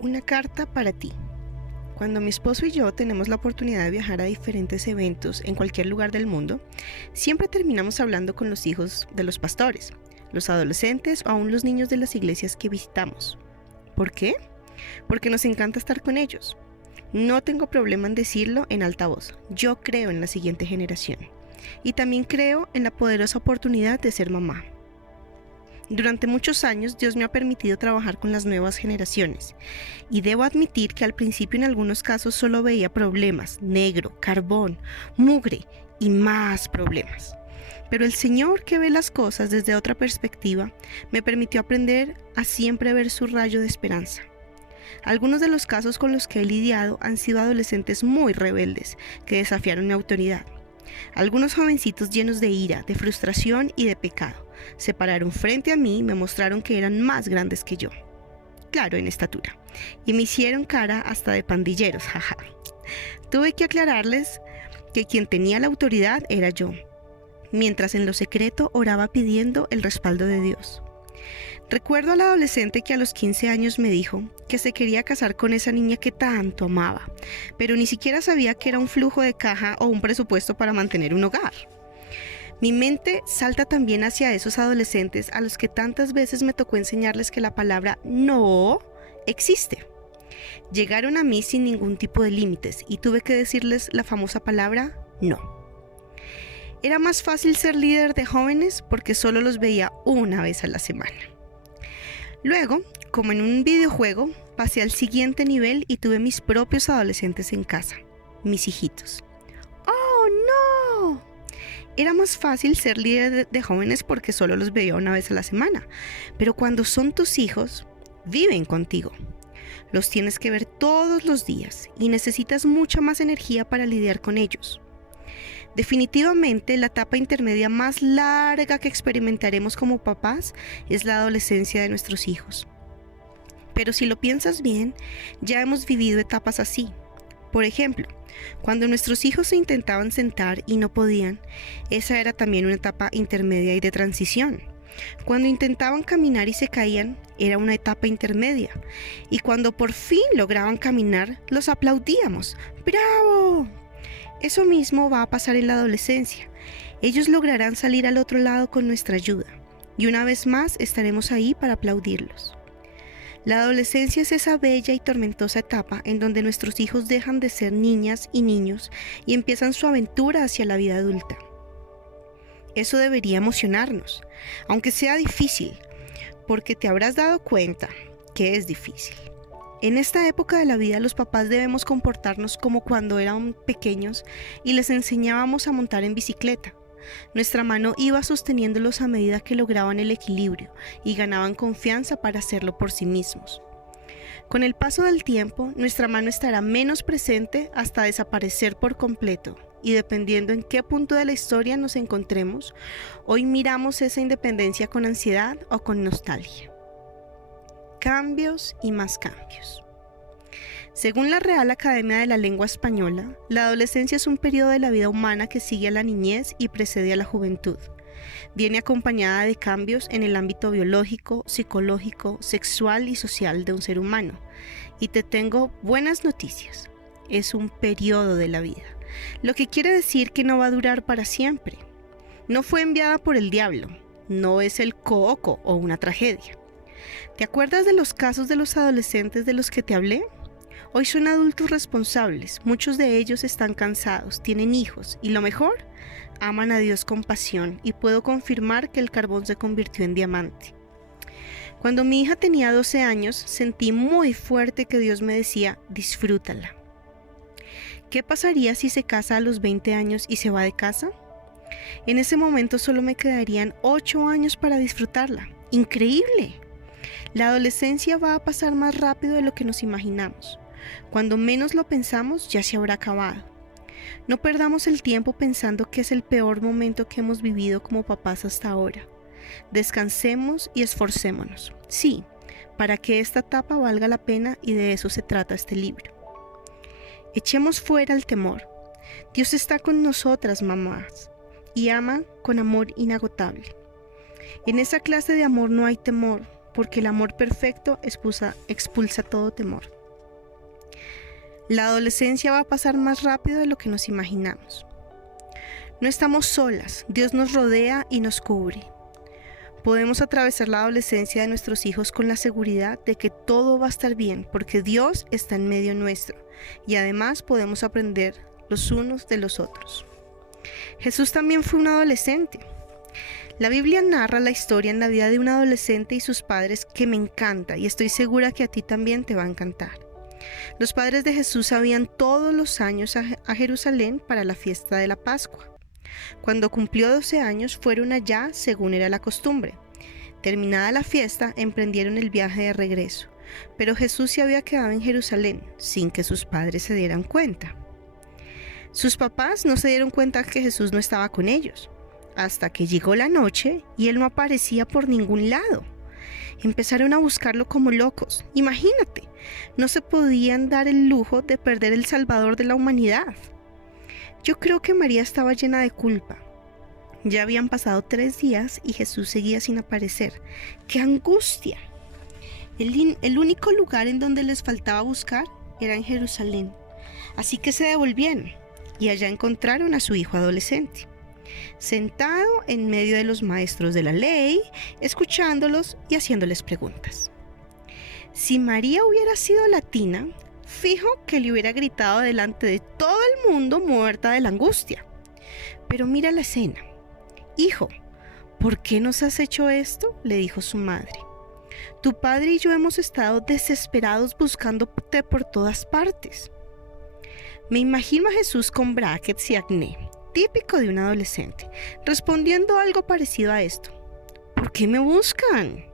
Una carta para ti. Cuando mi esposo y yo tenemos la oportunidad de viajar a diferentes eventos en cualquier lugar del mundo, siempre terminamos hablando con los hijos de los pastores, los adolescentes o aún los niños de las iglesias que visitamos. ¿Por qué? Porque nos encanta estar con ellos. No tengo problema en decirlo en alta voz. Yo creo en la siguiente generación. Y también creo en la poderosa oportunidad de ser mamá. Durante muchos años Dios me ha permitido trabajar con las nuevas generaciones y debo admitir que al principio en algunos casos solo veía problemas, negro, carbón, mugre y más problemas. Pero el Señor, que ve las cosas desde otra perspectiva, me permitió aprender a siempre ver su rayo de esperanza. Algunos de los casos con los que he lidiado han sido adolescentes muy rebeldes que desafiaron mi autoridad. Algunos jovencitos llenos de ira, de frustración y de pecado se pararon frente a mí y me mostraron que eran más grandes que yo, claro, en estatura, y me hicieron cara hasta de pandilleros, jaja. Tuve que aclararles que quien tenía la autoridad era yo, mientras en lo secreto oraba pidiendo el respaldo de Dios. Recuerdo al adolescente que a los 15 años me dijo que se quería casar con esa niña que tanto amaba, pero ni siquiera sabía que era un flujo de caja o un presupuesto para mantener un hogar. Mi mente salta también hacia esos adolescentes a los que tantas veces me tocó enseñarles que la palabra no existe. Llegaron a mí sin ningún tipo de límites y tuve que decirles la famosa palabra no. Era más fácil ser líder de jóvenes porque solo los veía una vez a la semana. Luego, como en un videojuego, pasé al siguiente nivel y tuve mis propios adolescentes en casa, mis hijitos. ¡Oh, no! Era más fácil ser líder de jóvenes porque solo los veía una vez a la semana, pero cuando son tus hijos, viven contigo. Los tienes que ver todos los días y necesitas mucha más energía para lidiar con ellos. Definitivamente, la etapa intermedia más larga que experimentaremos como papás es la adolescencia de nuestros hijos. Pero si lo piensas bien, ya hemos vivido etapas así. Por ejemplo, cuando nuestros hijos se intentaban sentar y no podían, esa era también una etapa intermedia y de transición. Cuando intentaban caminar y se caían, era una etapa intermedia. Y cuando por fin lograban caminar, los aplaudíamos. ¡Bravo! Eso mismo va a pasar en la adolescencia. Ellos lograrán salir al otro lado con nuestra ayuda. Y una vez más estaremos ahí para aplaudirlos. La adolescencia es esa bella y tormentosa etapa en donde nuestros hijos dejan de ser niñas y niños y empiezan su aventura hacia la vida adulta. Eso debería emocionarnos, aunque sea difícil, porque te habrás dado cuenta que es difícil. En esta época de la vida los papás debemos comportarnos como cuando eran pequeños y les enseñábamos a montar en bicicleta. Nuestra mano iba sosteniéndolos a medida que lograban el equilibrio y ganaban confianza para hacerlo por sí mismos. Con el paso del tiempo, nuestra mano estará menos presente hasta desaparecer por completo. Y dependiendo en qué punto de la historia nos encontremos, hoy miramos esa independencia con ansiedad o con nostalgia. Cambios y más cambios. Según la Real Academia de la Lengua Española, la adolescencia es un periodo de la vida humana que sigue a la niñez y precede a la juventud. Viene acompañada de cambios en el ámbito biológico, psicológico, sexual y social de un ser humano. Y te tengo buenas noticias. Es un periodo de la vida, lo que quiere decir que no va a durar para siempre. No fue enviada por el diablo, no es el coco o una tragedia. ¿Te acuerdas de los casos de los adolescentes de los que te hablé? Hoy son adultos responsables, muchos de ellos están cansados, tienen hijos y lo mejor, aman a Dios con pasión y puedo confirmar que el carbón se convirtió en diamante. Cuando mi hija tenía 12 años, sentí muy fuerte que Dios me decía, disfrútala. ¿Qué pasaría si se casa a los 20 años y se va de casa? En ese momento solo me quedarían 8 años para disfrutarla. ¡Increíble! La adolescencia va a pasar más rápido de lo que nos imaginamos. Cuando menos lo pensamos, ya se habrá acabado. No perdamos el tiempo pensando que es el peor momento que hemos vivido como papás hasta ahora. Descansemos y esforcémonos. Sí, para que esta etapa valga la pena y de eso se trata este libro. Echemos fuera el temor. Dios está con nosotras, mamás, y ama con amor inagotable. En esa clase de amor no hay temor, porque el amor perfecto expulsa todo temor. La adolescencia va a pasar más rápido de lo que nos imaginamos. No estamos solas, Dios nos rodea y nos cubre. Podemos atravesar la adolescencia de nuestros hijos con la seguridad de que todo va a estar bien, porque Dios está en medio nuestro, y además podemos aprender los unos de los otros. Jesús también fue un adolescente. La Biblia narra la historia en la vida de un adolescente y sus padres que me encanta, y estoy segura que a ti también te va a encantar. Los padres de Jesús iban todos los años a Jerusalén para la fiesta de la Pascua. Cuando cumplió 12 años fueron allá según era la costumbre. Terminada la fiesta, emprendieron el viaje de regreso, pero Jesús se había quedado en Jerusalén sin que sus padres se dieran cuenta. Sus papás no se dieron cuenta que Jesús no estaba con ellos, hasta que llegó la noche y él no aparecía por ningún lado. Empezaron a buscarlo como locos. Imagínate, no se podían dar el lujo de perder el Salvador de la humanidad. Yo creo que María estaba llena de culpa. Ya habían pasado 3 días y Jesús seguía sin aparecer. ¡Qué angustia! El único lugar en donde les faltaba buscar era en Jerusalén. Así que se devolvieron y allá encontraron a su hijo adolescente, sentado en medio de los maestros de la ley, escuchándolos y haciéndoles preguntas. Si María hubiera sido latina, fijo que le hubiera gritado delante de todo el mundo muerta de la angustia. Pero mira la escena. Hijo, ¿por qué nos has hecho esto?, le dijo su madre. Tu padre y yo hemos estado desesperados buscándote por todas partes. Me imagino a Jesús con brackets y acné, típico de un adolescente, respondiendo algo parecido a esto. ¿Por qué me buscan?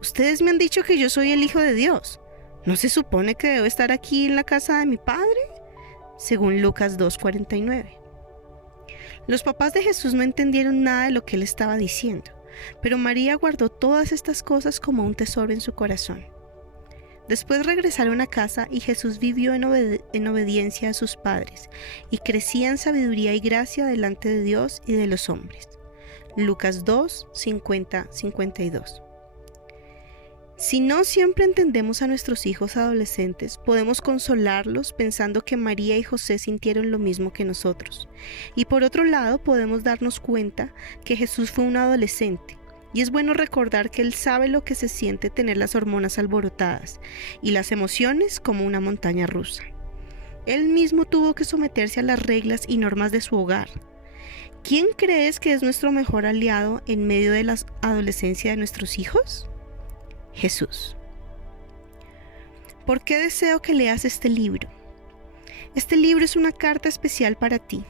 Ustedes me han dicho que yo soy el Hijo de Dios. ¿No se supone que debo estar aquí en la casa de mi padre? Según Lucas 2:49. Los papás de Jesús no entendieron nada de lo que él estaba diciendo, pero María guardó todas estas cosas como un tesoro en su corazón. Después regresaron a casa y Jesús vivió en obediencia a sus padres y crecía en sabiduría y gracia delante de Dios y de los hombres. Lucas 2:50-52. Si no siempre entendemos a nuestros hijos adolescentes, podemos consolarlos pensando que María y José sintieron lo mismo que nosotros. Y por otro lado, podemos darnos cuenta que Jesús fue un adolescente. Y es bueno recordar que Él sabe lo que se siente tener las hormonas alborotadas y las emociones como una montaña rusa. Él mismo tuvo que someterse a las reglas y normas de su hogar. ¿Quién crees que es nuestro mejor aliado en medio de la adolescencia de nuestros hijos? Jesús. ¿Por qué deseo que leas este libro? Este libro es una carta especial para ti.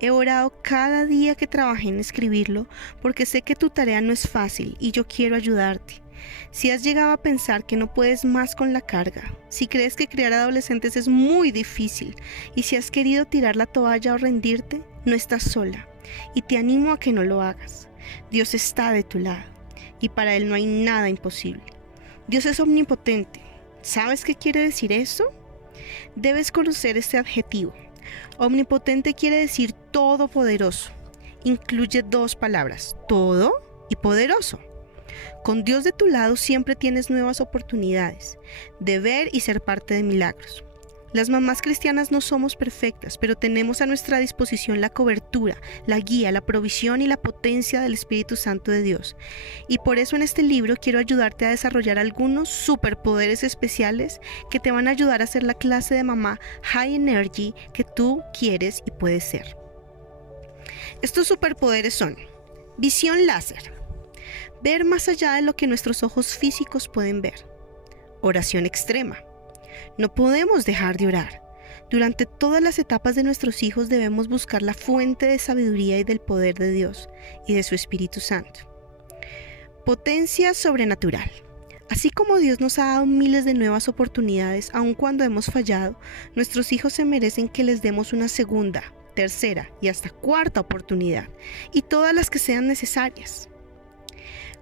He orado cada día que trabajé en escribirlo porque sé que tu tarea no es fácil y yo quiero ayudarte. Si has llegado a pensar que no puedes más con la carga, si crees que criar adolescentes es muy difícil y si has querido tirar la toalla o rendirte, no estás sola y te animo a que no lo hagas. Dios está de tu lado y para Él no hay nada imposible. Dios es omnipotente. ¿Sabes qué quiere decir eso? Debes conocer este adjetivo. Omnipotente quiere decir todopoderoso. Incluye 2 palabras, todo y poderoso. Con Dios de tu lado siempre tienes nuevas oportunidades de ver y ser parte de milagros. Las mamás cristianas no somos perfectas, pero tenemos a nuestra disposición la cobertura, la guía, la provisión y la potencia del Espíritu Santo de Dios. Y por eso en este libro quiero ayudarte a desarrollar algunos superpoderes especiales que te van a ayudar a ser la clase de mamá high energy que tú quieres y puedes ser. Estos superpoderes son: visión láser, ver más allá de lo que nuestros ojos físicos pueden ver; oración extrema. No podemos dejar de orar. Durante todas las etapas de nuestros hijos debemos buscar la fuente de sabiduría y del poder de Dios y de su Espíritu Santo. Potencia sobrenatural. Así como Dios nos ha dado miles de nuevas oportunidades, aun cuando hemos fallado, nuestros hijos se merecen que les demos una segunda, tercera y hasta cuarta oportunidad, y todas las que sean necesarias.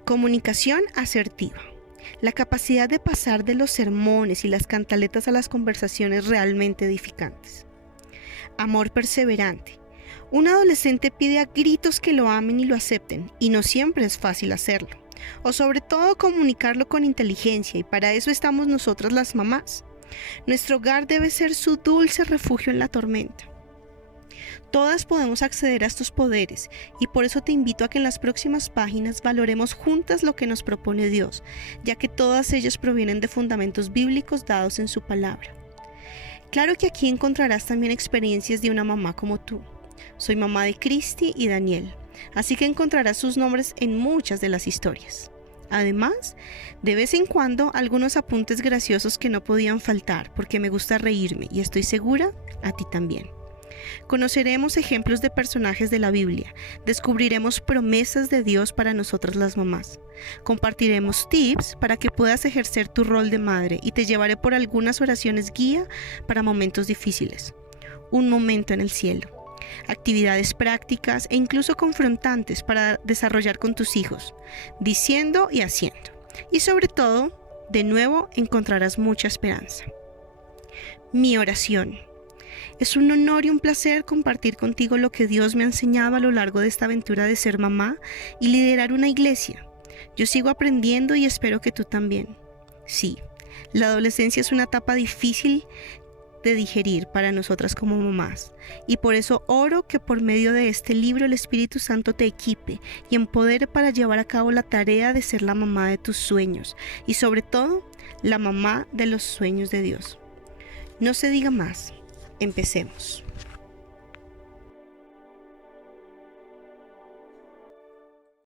Comunicación asertiva. La capacidad de pasar de los sermones y las cantaletas a las conversaciones realmente edificantes. Amor perseverante. Un adolescente pide a gritos que lo amen y lo acepten, y no siempre es fácil hacerlo. O sobre todo comunicarlo con inteligencia, y para eso estamos nosotras las mamás. Nuestro hogar debe ser su dulce refugio en la tormenta. Todas podemos acceder a estos poderes y por eso te invito a que en las próximas páginas valoremos juntas lo que nos propone Dios, ya que todas ellas provienen de fundamentos bíblicos dados en su palabra. Claro que aquí encontrarás también experiencias de una mamá como tú. Soy mamá de Cristi y Daniel, así que encontrarás sus nombres en muchas de las historias. Además, de vez en cuando algunos apuntes graciosos que no podían faltar, porque me gusta reírme y estoy segura a ti también. Conoceremos ejemplos de personajes de la Biblia, descubriremos promesas de Dios para nosotras las mamás, compartiremos tips para que puedas ejercer tu rol de madre y te llevaré por algunas oraciones guía para momentos difíciles, un momento en el cielo, actividades prácticas e incluso confrontantes para desarrollar con tus hijos, diciendo y haciendo. Y sobre todo, de nuevo encontrarás mucha esperanza. Mi oración. Es un honor y un placer compartir contigo lo que Dios me ha enseñado a lo largo de esta aventura de ser mamá y liderar una iglesia. Yo sigo aprendiendo y espero que tú también. Sí, la adolescencia es una etapa difícil de digerir para nosotras como mamás, y por eso oro que por medio de este libro el Espíritu Santo te equipe y empodere para llevar a cabo la tarea de ser la mamá de tus sueños y sobre todo la mamá de los sueños de Dios. No se diga más. Empecemos.